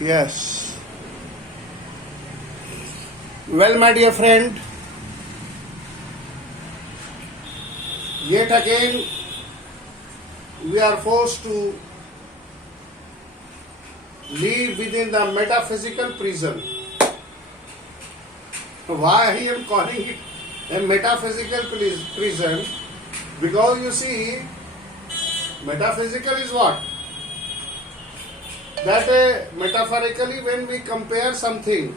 Yes. Well, my dear friend, yet again we are forced to live within the metaphysical prison. Why I am calling it a metaphysical prison? Because you see, metaphysical is what? That metaphorically when we compare something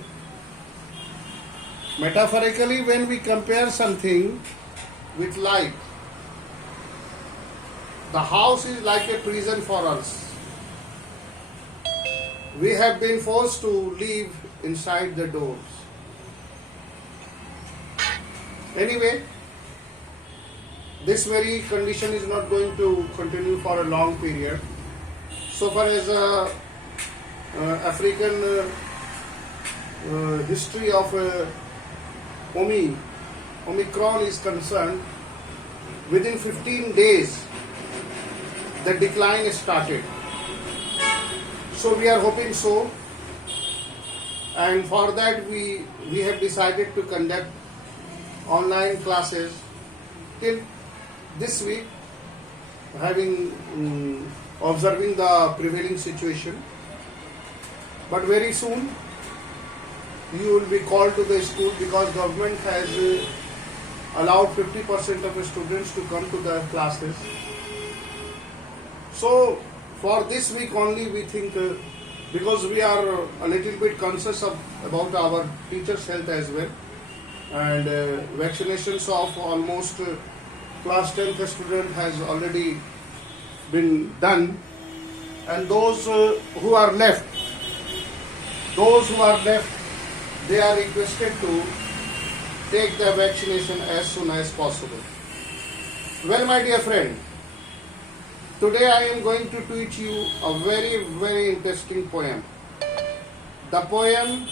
with life, the house is like a prison for us. We have been forced to live inside the doors. Anyway, this very condition is not going to continue for a long period. So far as African history of Omicron is concerned, within 15 days the decline started. So we are hoping so, and for that we have decided to conduct online classes till this week, observing the prevailing situation. But very soon you will be called to the school, because government has allowed 50% of the students to come to the classes. So for this week only we think, because we are a little bit conscious about our teachers' health as well, and vaccinations of almost class 10th student has already been done, and those who are left, they are requested to take the vaccination as soon as possible. Well, my dear friend, today I am going to teach you a very, very interesting poem. The poem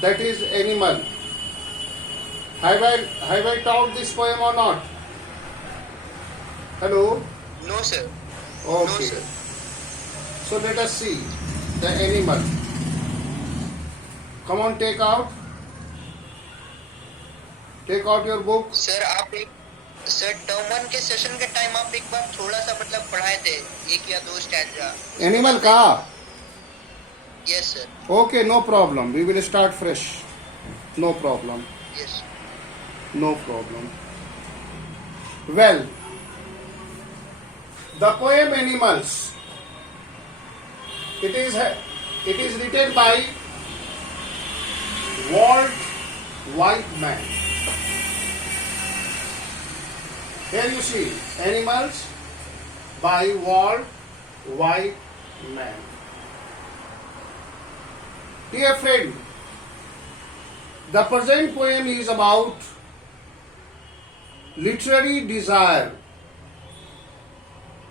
that is Animal. Have I taught this poem or not? Hello? No, sir. Okay. No, sir. So let us see the animal. Come on, take out your book. Sir आप एक term 1 के session के time आप एक बार थोड़ा सा मतलब पढ़ाए थे, एक या दो स्टैंजा. Animal का? Yes, sir. Okay, no problem. We will start fresh. No problem. Yes. No problem. Well, the poem Animals. It is written by Walt Whitman. Here you see Animals by Walt Whitman. Dear friend, the present poem is about literary desire,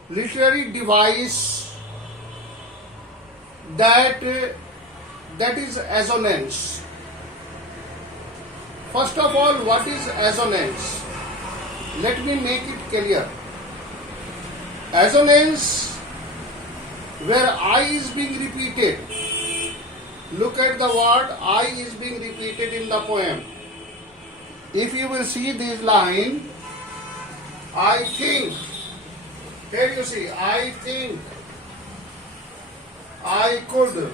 literary device that is assonance. First of all, what is assonance? Let me make it clear. Assonance, where I is being repeated. Look at the word I is being repeated in the poem. If you will see this line, I think. Here you see, I think I could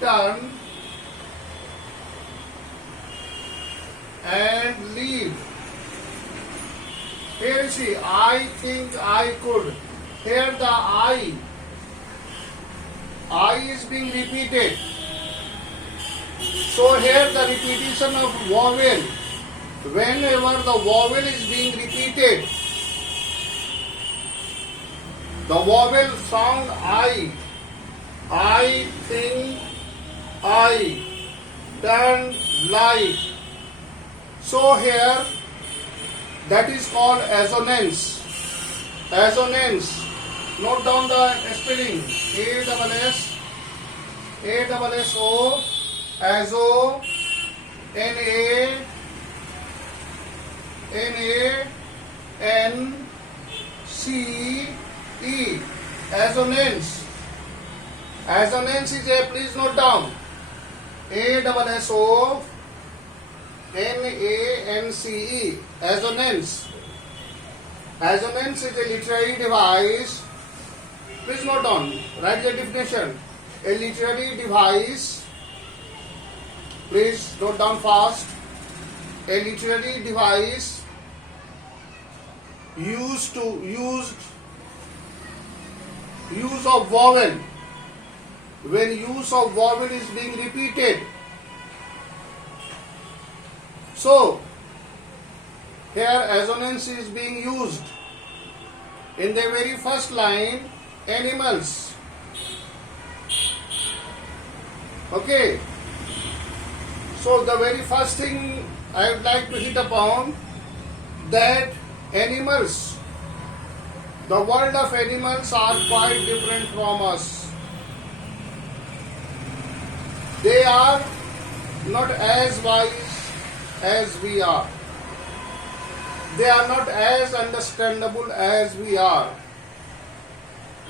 turn and leave. Here you see, I think I could. Here the I is being repeated. So here the repetition of vowel. Whenever the vowel is being repeated, the vowel sound I think I turn like. So here that is called assonance. Assonance. Note down the spelling. A-S-S-O, aso, N-A-N-C E. Assonance. Assonance is a, please note down, ASSONANCE. Assonance. Assonance is a literary device. Please note down, write the definition. A literary device. Please note down fast. A literary device use of vowel. When use of vowel is being repeated. So, here assonance is being used. In the very first line, animals. Okay. So, the very first thing I would like to hit upon that animals, the world of animals are quite different from us. They are not as wise as we are. They are not as understandable as we are.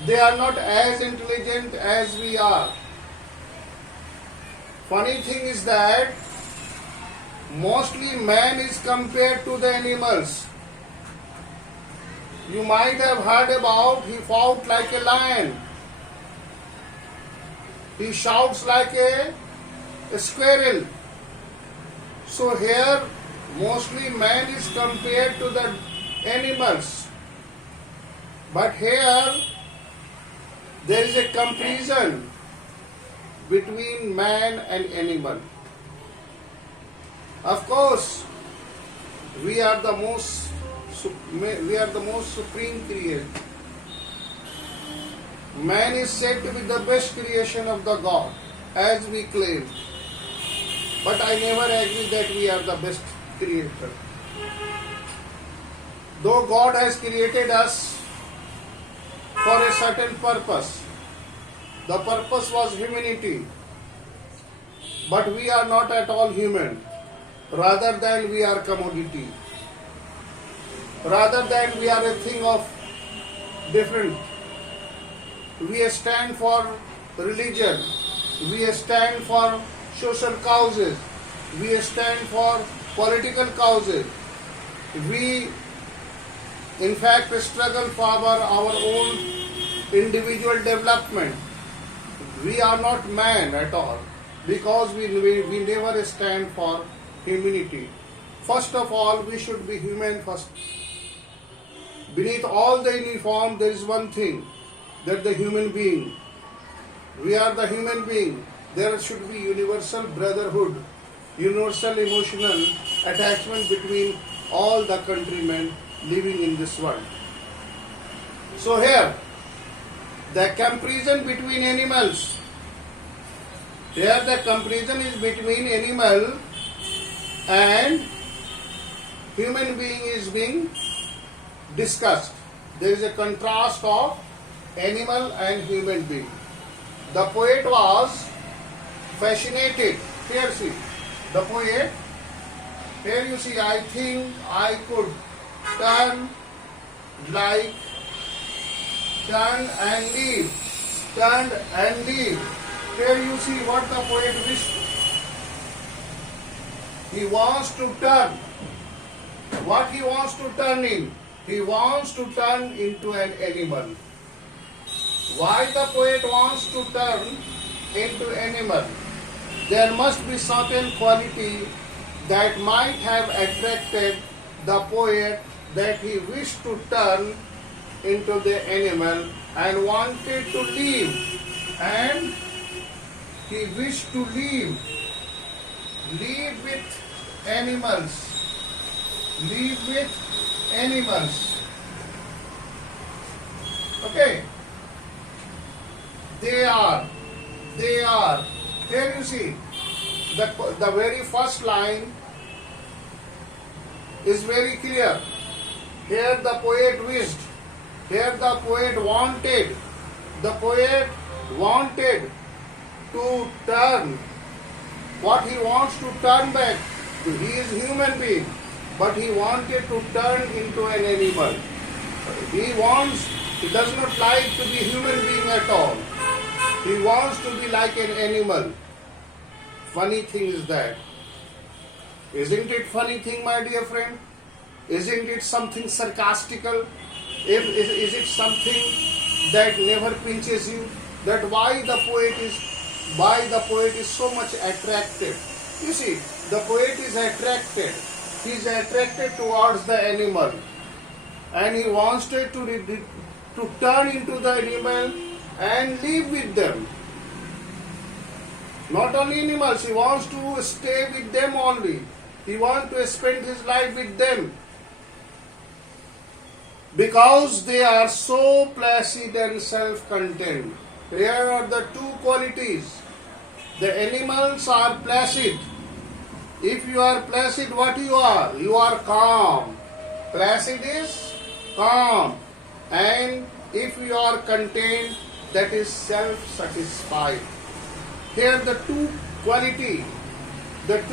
They are not as intelligent as we are. Funny thing is that mostly man is compared to the animals. You might have heard about he fought like a lion. He shouts like a squirrel. So here mostly man is compared to the animals. But here there is a comparison between man and animal. Of course, we are the most supreme creation. Man is said to be the best creation of the God, as we claim. But I never agree that we are the best creator. Though God has created us for a certain purpose, the purpose was humanity. But we are not at all human. Rather than we are commodity. Rather than we are a thing of different. We stand for religion. We stand for social causes. We stand for political causes. We, in fact, struggle for our own individual development. We are not man at all because we never stand for humanity. First of all, we should be human first. Beneath all the uniform, there is one thing, that the human being. We are the human being. There should be universal brotherhood, universal emotional attachment between all the countrymen living in this world. So here, the comparison between animals. Here the comparison is between animal and human being is being discussed. There is a contrast of animal and human being. The poet was fascinated. Here see, the poet, here you see, I think I could turn and leave. Turned and leave. Here you see what the poet wished. He wants to turn. What he wants to turn in? He wants to turn into an animal. Why the poet wants to turn into animal? There must be certain quality that might have attracted the poet that he wished to turn into the animal and wanted to live. And he wished to live with animals. Live with animals. Okay. They are. Here you see, the very first line is very clear. Here the poet wished. Here the poet wanted. The poet wanted to turn. What he wants to turn back. He is human being, but he wanted to turn into an animal. He wants He does not like to be human being at all. He wants to be like an animal. Funny thing is that. Isn't it funny thing, my dear friend? Isn't it something sarcastical? Is it something that never pinches you? That why the poet is so much attracted. You see, the poet is attracted. He is attracted towards the animal, and he wants to turn into the animal and live with them. Not only animals, he wants to stay with them only. He wants to spend his life with them. Because they are so placid and self-contained. Here are the two qualities. The animals are placid. If you are placid, what you are? You are calm. Placid is calm. And if you are contained, that is self-satisfied. Here the two quality that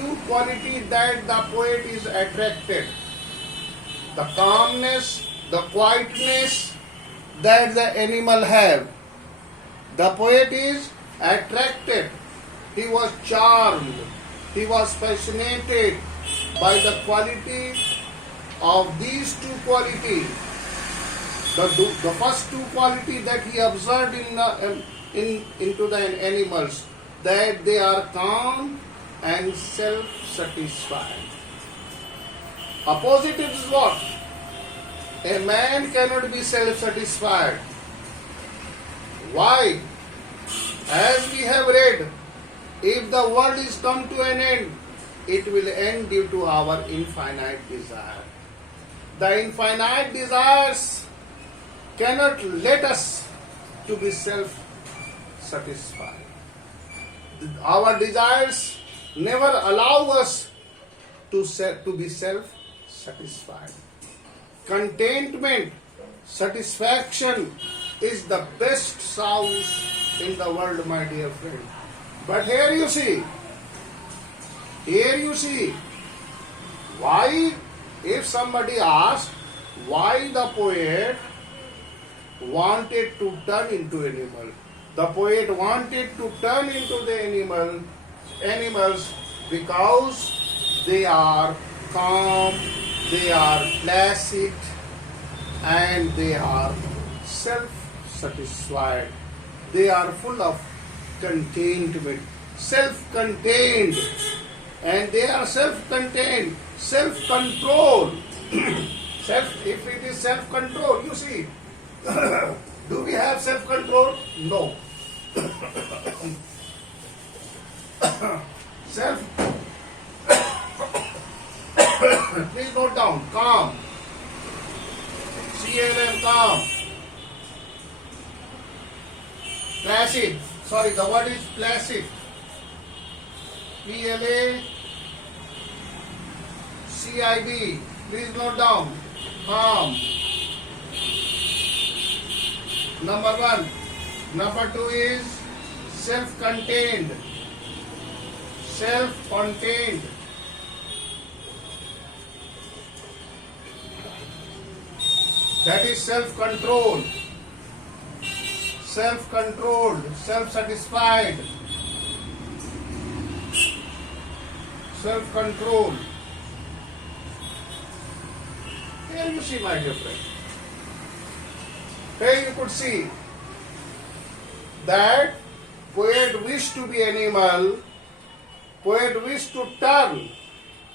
the poet is attracted. The calmness, the quietness that the animal have. The poet is attracted. He was charmed. He was fascinated by the quality of these two qualities. The first two quality that he observed into the animals, that they are calm and self-satisfied. Opposite is what? A man cannot be self-satisfied. Why? As we have read, if the world is come to an end, it will end due to our infinite desire. The infinite desires cannot let us to be self-satisfied. Our desires never allow us to be self-satisfied. Contentment, satisfaction is the best source in the world, my dear friend. But here you see, why, if somebody asks why the poet wanted to turn into animal, the poet wanted to turn into the animals because they are calm, they are placid, and they are self-satisfied. They are full of contentment, self-contained, and they are self-contained, self-control. If it is self-control, you see, do we have self-control? No. Please note down, calm. CLM, calm. Placid. Sorry, the word is placid. PLACID. Please note down. Calm. Number one. Number two is self-contained. Self-contained. That is self-control. Self-controlled, self-satisfied, self-controlled. Here you see, my dear friend. Here you could see that poet wished to be animal, poet wished to turn.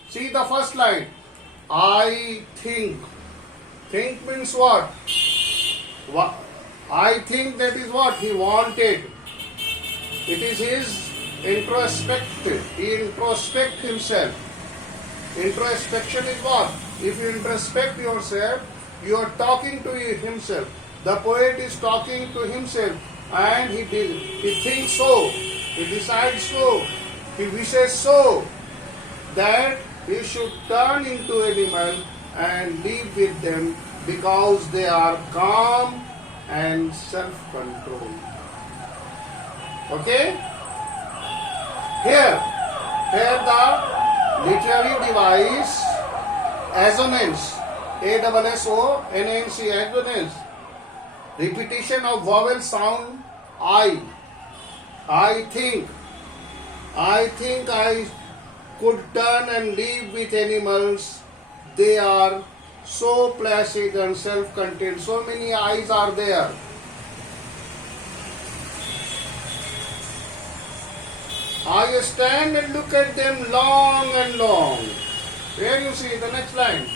See the first line. I think. Think means what? I think that is what he wanted. It is his introspective. He introspect himself. Introspection is what? If you introspect yourself, you are talking to himself. The poet is talking to himself, and he thinks so, he decides so, he wishes so, that he should turn into animal and live with them because they are calm and self-control. Okay? Here the literary device assonance, ASSONANCE, assonance. Repetition of vowel sound I. I think. I think I could turn and live with animals. They are so placid and self-contained. So many eyes are there. I stand and look at them long and long. Here you see the next line.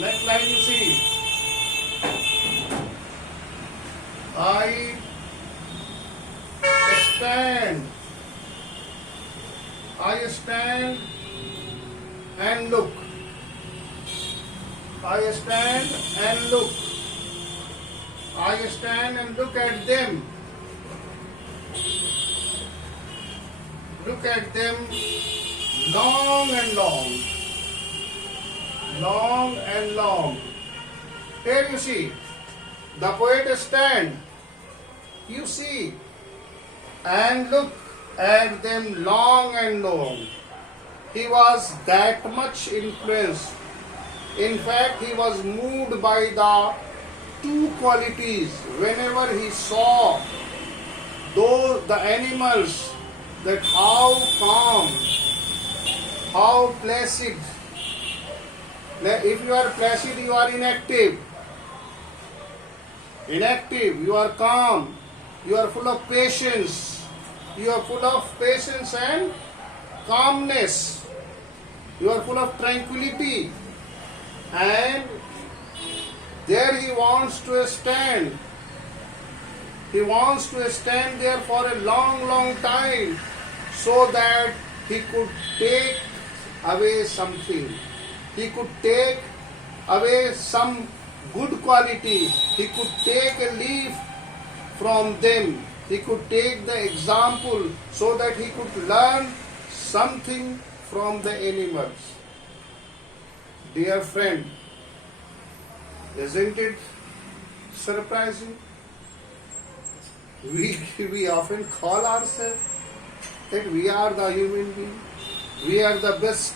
Next line you see. I stand. I stand and look. I stand and look. I stand and look at them. Look at them long and long. Long and long. Here you see, the poet stand, you see, and look at them long and long. He was that much influenced. In fact, he was moved by the two qualities. Whenever he saw the animals, that how calm, how placid. If you are placid, you are inactive. Inactive, you are calm, you are full of patience. You are full of patience and calmness. You are full of tranquility. And there he wants to stand. He wants to stand there for a long, long time so that he could take away something. He could take away some good quality. He could take a leaf from them. He could take the example so that he could learn something from the animals. Dear friend, isn't it surprising? We often call ourselves that we are the human being, we are the best.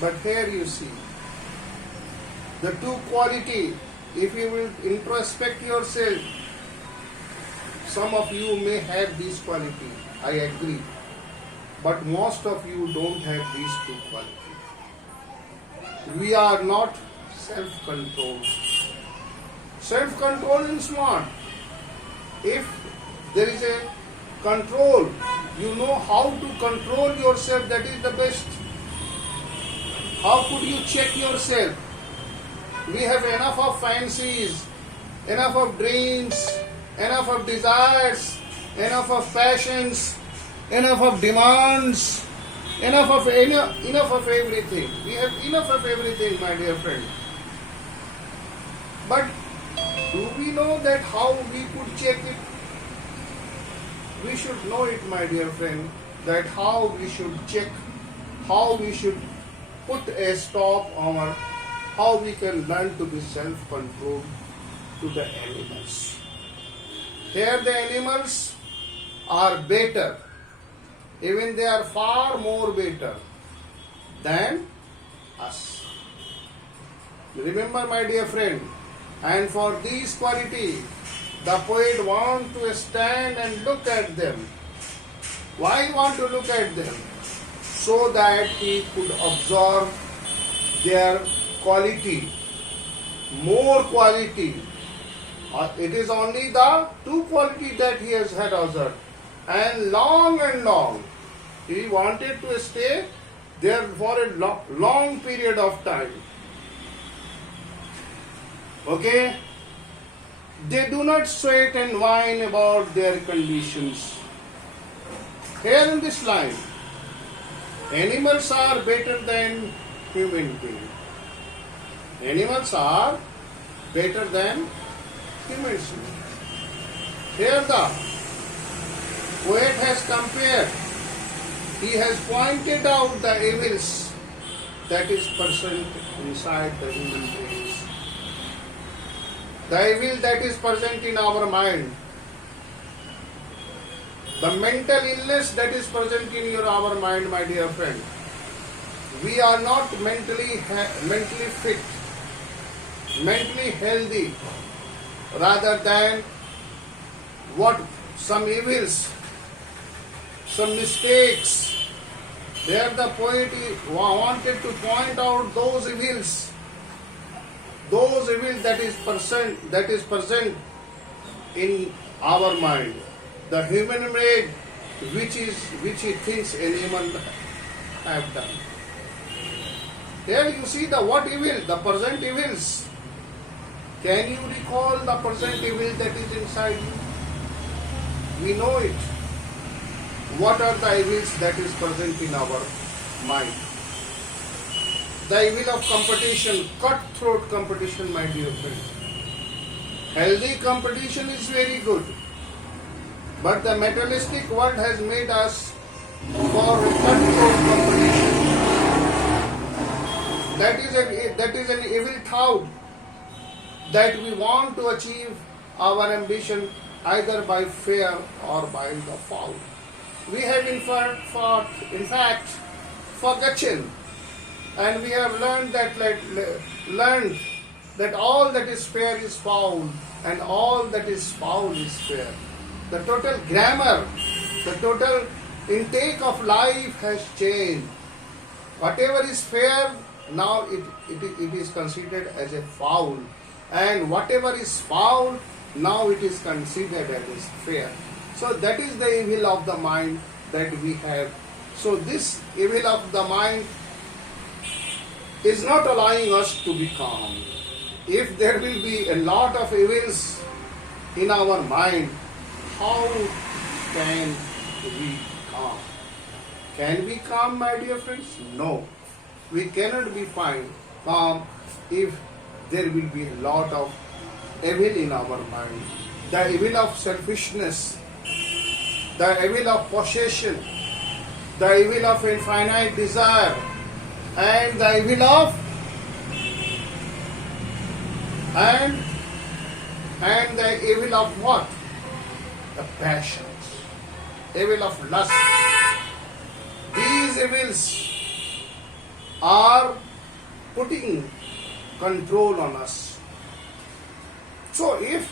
But here you see, the two quality, if you will introspect yourself, some of you may have these quality, I agree. But most of you don't have these two qualities. We are not self-controlled. Self-control is smart. If there is a control, you know how to control yourself, that is the best. How could you check yourself? We have enough of fancies, enough of dreams, enough of desires, enough of passions, enough of demands, enough of everything. We have enough of everything, my dear friend. But do we know that how we could check it? We should know it, my dear friend, that how we should check, how we should put a stop on how we can learn to be self-controlled to the animals. Here the animals are better. Even they are far more better than us. Remember, my dear friend, and for these qualities, the poet wants to stand and look at them. Why he want to look at them? So that he could observe their quality, more quality. It is only the two quality that he has had observed. And long, he wanted to stay there for a long period of time. Okay? They do not sweat and whine about their conditions. Here in this line, animals are better than human beings. Animals are better than humans. Here the poet has compared, he has pointed out the evils that is present inside the human beings. The evil that is present in our mind. The mental illness that is present in our mind, my dear friend. We are not mentally fit. mentally healthy rather than what some evils, some mistakes. There the poet wanted to point out those evils that is present in our mind, the human made, which he thinks anyone have done. Here you see the what evil, the present evils. Can you recall the present evil that is inside you? We know it. What are the evils that is present in our mind? The evil of competition, cutthroat competition, my dear friends. Healthy competition is very good. But the materialistic world has made us for cutthroat competition. That is an evil thought that we want to achieve our ambition either by fear or by the fall. We have in fact forgotten, and we have learned that all that is fair is foul, and all that is foul is fair. The total grammar, the total intake of life has changed. Whatever is fair, now it is considered as a foul, and whatever is foul, now it is considered as fair. So that is the evil of the mind that we have. So this evil of the mind is not allowing us to be calm. If there will be a lot of evils in our mind, how can we calm? Can we calm, my dear friends? No. We cannot be calm if there will be a lot of evil in our mind. The evil of selfishness, the evil of possession, the evil of infinite desire, and the evil of and the evil of what? The passions, evil of lust. These evils are putting control on us. So if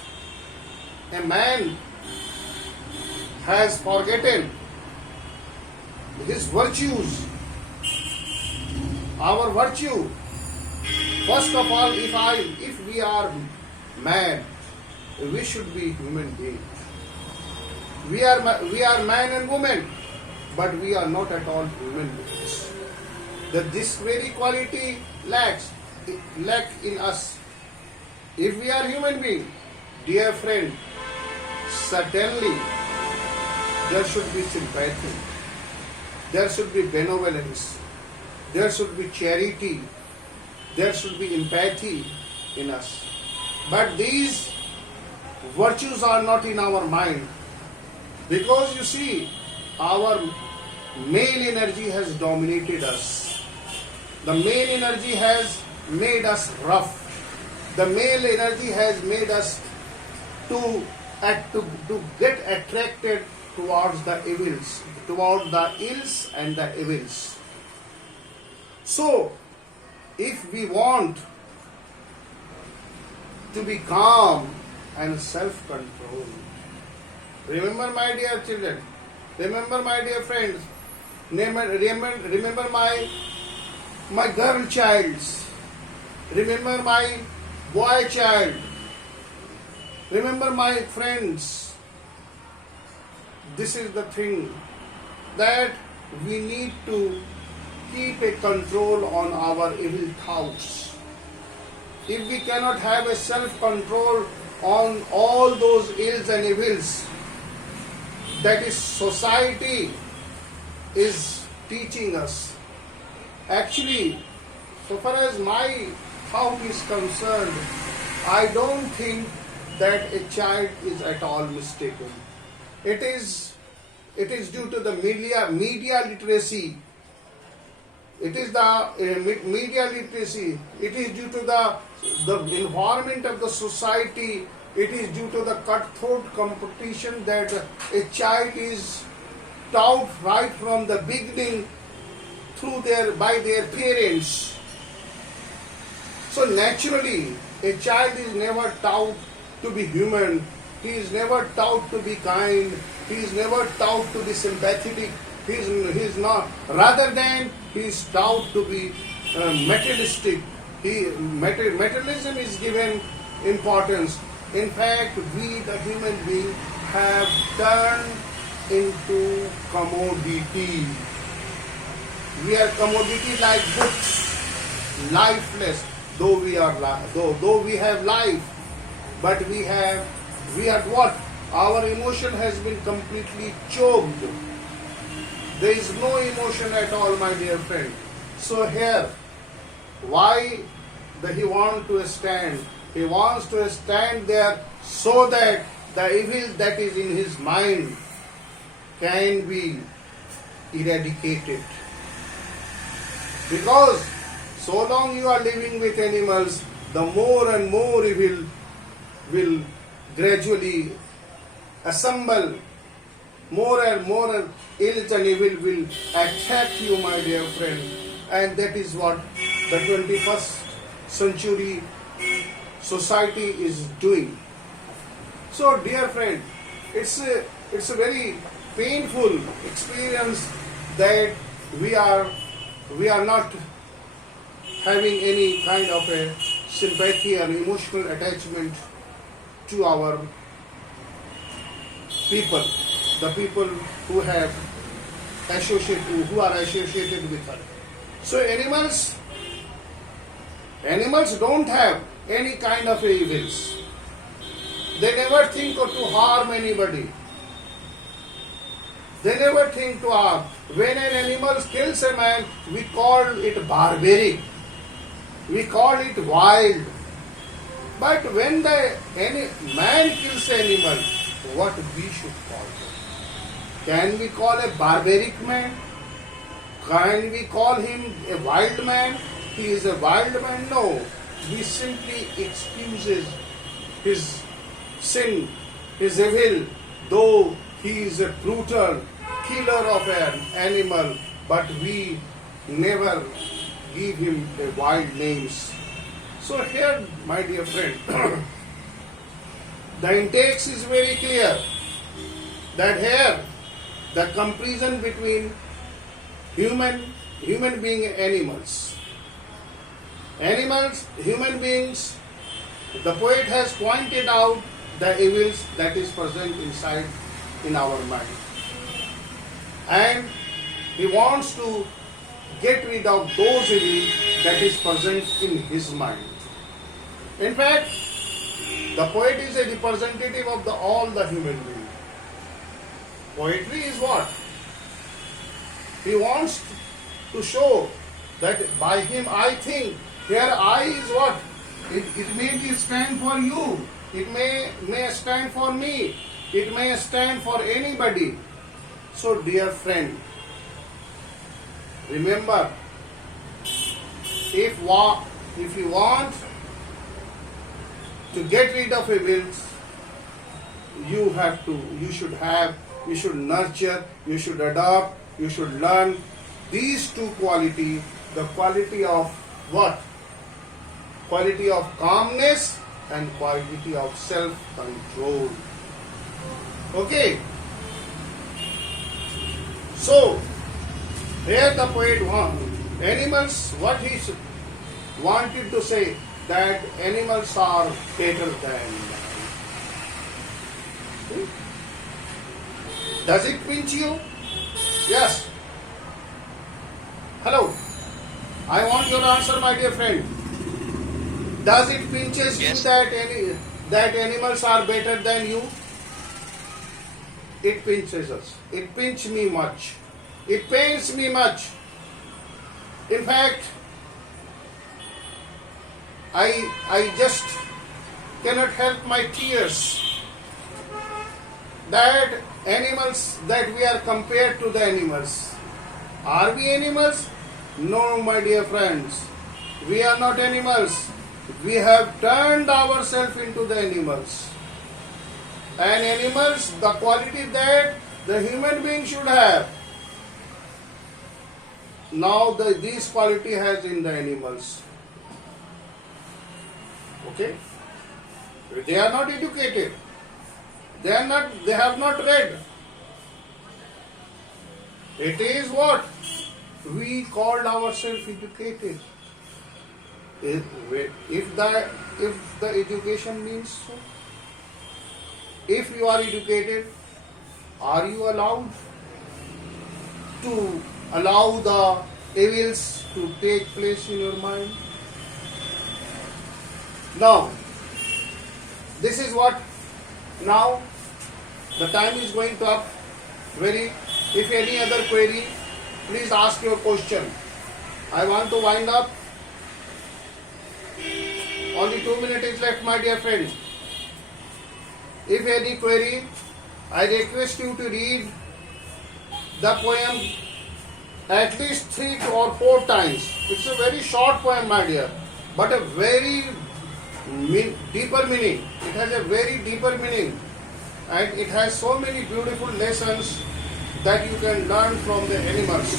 a man has forgotten his virtues, our virtue, first of all, if we are mad, we should be human beings. We are man and woman, but we are not at all human beings. That this very quality lack in us. If we are human being, dear friend, certainly there should be sympathy, there should be benevolence, there should be charity, there should be empathy in us. But these virtues are not in our mind, because you see, our male energy has dominated us. The male energy has made us rough. The male energy has made us to get attracted towards the evils, toward the ills and the evils. So, if we want to be calm and self-control, remember, my dear children, remember, my dear friends, remember my girl childs, remember my boy child, remember my friends. This is the thing, that we need to keep a control on our evil thoughts. If we cannot have a self-control on all those ills and evils that is society is teaching us. Actually, so far as my thought is concerned, I don't think that a child is at all mistaken. It is due to the media literacy. It is the media literacy. It is due to the environment of the society. It is due to the cutthroat competition that a child is taught right from the beginning by their parents. So naturally, A child is never taught to be human. He is never taught to be kind. He is never taught to be sympathetic. He is not. Rather than he is taught to be materialistic. Materialism is given importance. In fact, we the human being have turned into commodity. We are commodity like books, lifeless. Though we have life, but we are what? Our emotion has been completely choked. There is no emotion at all, my dear friend. So here, why he wants to stand? He wants to stand there so that the evil that is in his mind can be eradicated. Because so long you are living with animals, the more and more evil will gradually assemble. More and more ill and evil will attack you, my dear friend. And that is what the 21st century society is doing. So, dear friend, it's a very painful experience that we are not having any kind of a sympathy or emotional attachment to our people, the people who are associated with her. So animals don't have any kind of evils. They never think to harm anybody. They never think to harm. When an animal kills a man, we call it barbaric. We call it wild. But when any man kills an animal, what we should call him? Can we call a barbaric man? Can we call him a wild man? He is a wild man? No. We simply excuses his sin, his evil, though he is a brutal killer of an animal, but we never give him a wild names. So here, my dear friend, the intakes is very clear that here the comparison between human being and animals. Animals, human beings, the poet has pointed out the evils that is present inside in our mind. And he wants to get rid of those evils that is present in his mind. In fact, the poet is a representative of all the human beings. Poetry is what? He wants to show that by him I think. Here I is what? It may be stand for you. It may stand for me. It may stand for anybody. So dear friend, remember, if you want to get rid of evils, you should nurture, you should adopt, you should learn these two qualities, the quality of what? Quality of calmness and quality of self-control. Okay. So, here the poet animals, what he wanted to say, that animals are better than man. Does it pinch you? Yes. Hello. I want your answer, my dear friend. Does it pinches Yes. you that animals are better than you? It pinches us. It pinches me much. It pains me much. In fact, I just cannot help my tears that animals, that we are compared to the animals. Are we animals? No, my dear friends. We are not animals. We have turned ourselves into the animals. And animals, the quality that the human being should have, now this quality has in the animals. Okay? They are not educated. They have not read. It is what? We called ourselves educated. If the education means so, if you are educated, are you allowed to allow the evils to take place in your mind? Now, this is what now the time is going to up. If any other query, please ask your question. I want to wind up. Only 2 minutes is left, my dear friend. If any query, I request you to read the poem at least 3 or 4 times. It's a very short poem, my dear, but a very deeper meaning. It has a very deeper meaning, and it has so many beautiful lessons that you can learn from the animals.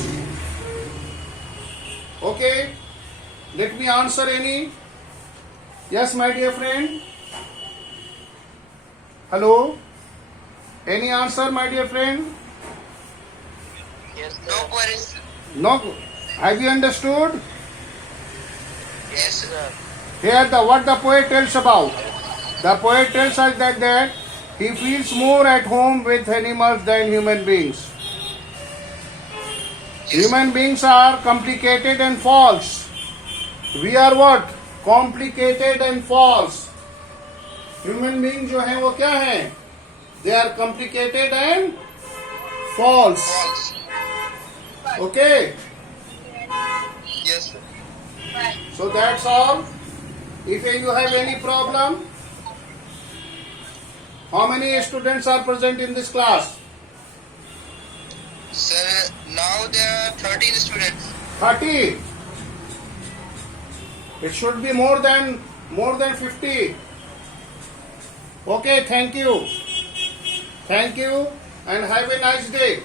Okay, let me answer any. Yes, my dear friend. Hello. Any answer, my dear friend? Yes, no queries. No. Have you understood? Yes, sir. Here, what the poet tells about. The poet tells us that he feels more at home with animals than human beings. Yes. Human beings are complicated and false. We are what? Complicated and false. Human beings जो हैं वो क्या हैं? They are complicated and false. False. Okay. Yes, sir. So that's all. If you have any problem, how many students are present in this class? Sir, now there are 13 students. 30. It should be more than 50. Okay, thank you. Thank you and have a nice day.